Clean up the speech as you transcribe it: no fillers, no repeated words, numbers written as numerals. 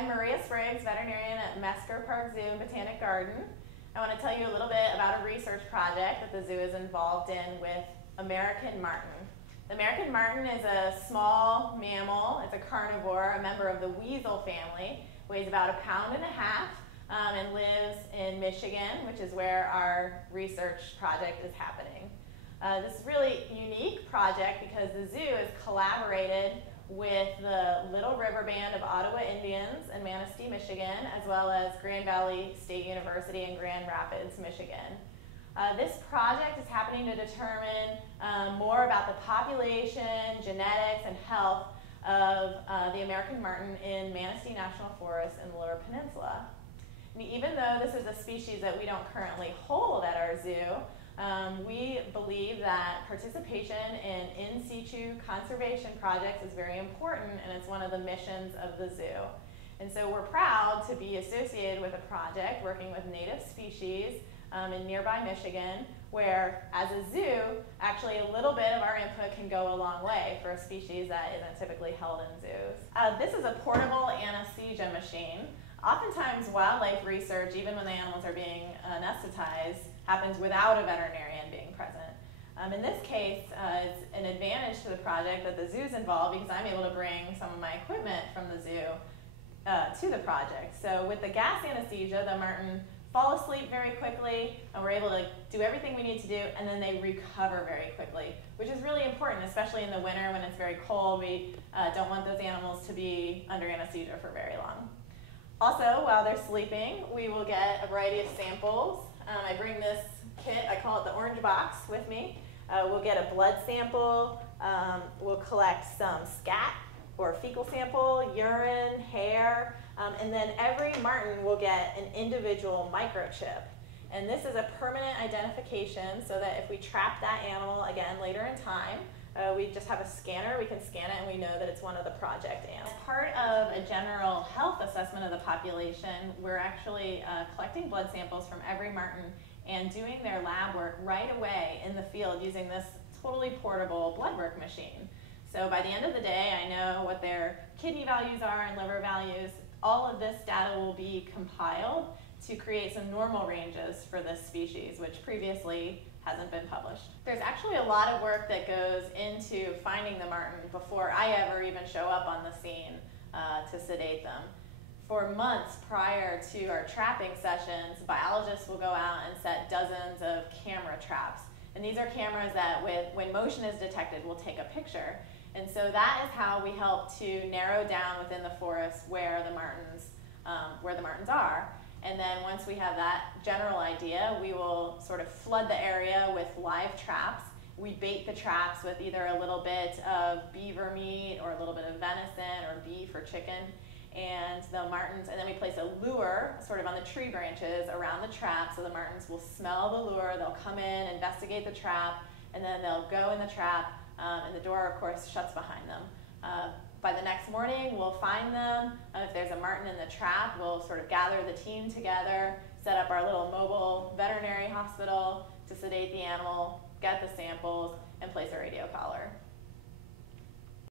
I'm Maria Spriggs, veterinarian at Mesker Park Zoo and Botanic Garden. I want to tell you a little bit about a research project that the zoo is involved in with American marten. The American marten is a small mammal. It's a carnivore, a member of the weasel family, weighs about 1.5 pounds, and lives in Michigan, which is where our research project is happening. This is a really unique project because the zoo has collaborated with the Little River Band of Ottawa Indians in Manistee, Michigan, as well as Grand Valley State University in Grand Rapids, Michigan. This project is happening to determine more about the population, genetics, and health of the American marten in Manistee National Forest in the Lower Peninsula. And even though this is a species that we don't currently hold at our zoo, we believe that participation in situ conservation projects is very important, and it's one of the missions of the zoo. And so we're proud to be associated with a project working with native species in nearby Michigan, where as a zoo, actually a little bit of our input can go a long way for a species that isn't typically held in zoos. This is a portable anesthesia machine. Oftentimes wildlife research, even when the animals are being anesthetized, happens without a veterinarian being present. In this case, it's an advantage to the project that the zoo's involved because I'm able to bring some of my equipment from the zoo to the project. So with the gas anesthesia, the marten fall asleep very quickly, and we're able to do everything we need to do, and then they recover very quickly, which is really important, especially in the winter when it's very cold. We don't want those animals to be under anesthesia for very long. Also, while they're sleeping, we will get a variety of samples. I bring this kit, I call it the orange box, with me. We'll get a blood sample, we'll collect some scat or fecal sample, urine, hair, and then every marten will get an individual microchip. And this is a permanent identification so that if we trap that animal again later in time, we just have a scanner, we can scan it, and we know that it's one of the project animals. As part of a general health assessment of the population, we're actually collecting blood samples from every marten and doing their lab work right away in the field using this totally portable blood work machine. So by the end of the day, I know what their kidney values are and liver values. All of this data will be compiled to create some normal ranges for this species, which previously hasn't been published. There's actually a lot of work that goes into finding the marten before I ever even show up on the scene to sedate them. For months prior to our trapping sessions, biologists will go out and set dozens of camera traps. And these are cameras that, when motion is detected, will take a picture. And so that is how we help to narrow down within the forest where the martens are. And then once we have that general idea, we will sort of flood the area with live traps. We bait the traps with either a little bit of beaver meat or a little bit of venison or beef or chicken. And the martens, and then we place a lure sort of on the tree branches around the trap, so the martens will smell the lure, they'll come in, investigate the trap, and then they'll go in the trap, and the door, of course, shuts behind them. By the next morning, we'll find them. If there's a marten in the trap, we'll sort of gather the team together, set up our little mobile veterinary hospital to sedate the animal, get the samples, and place a radio collar.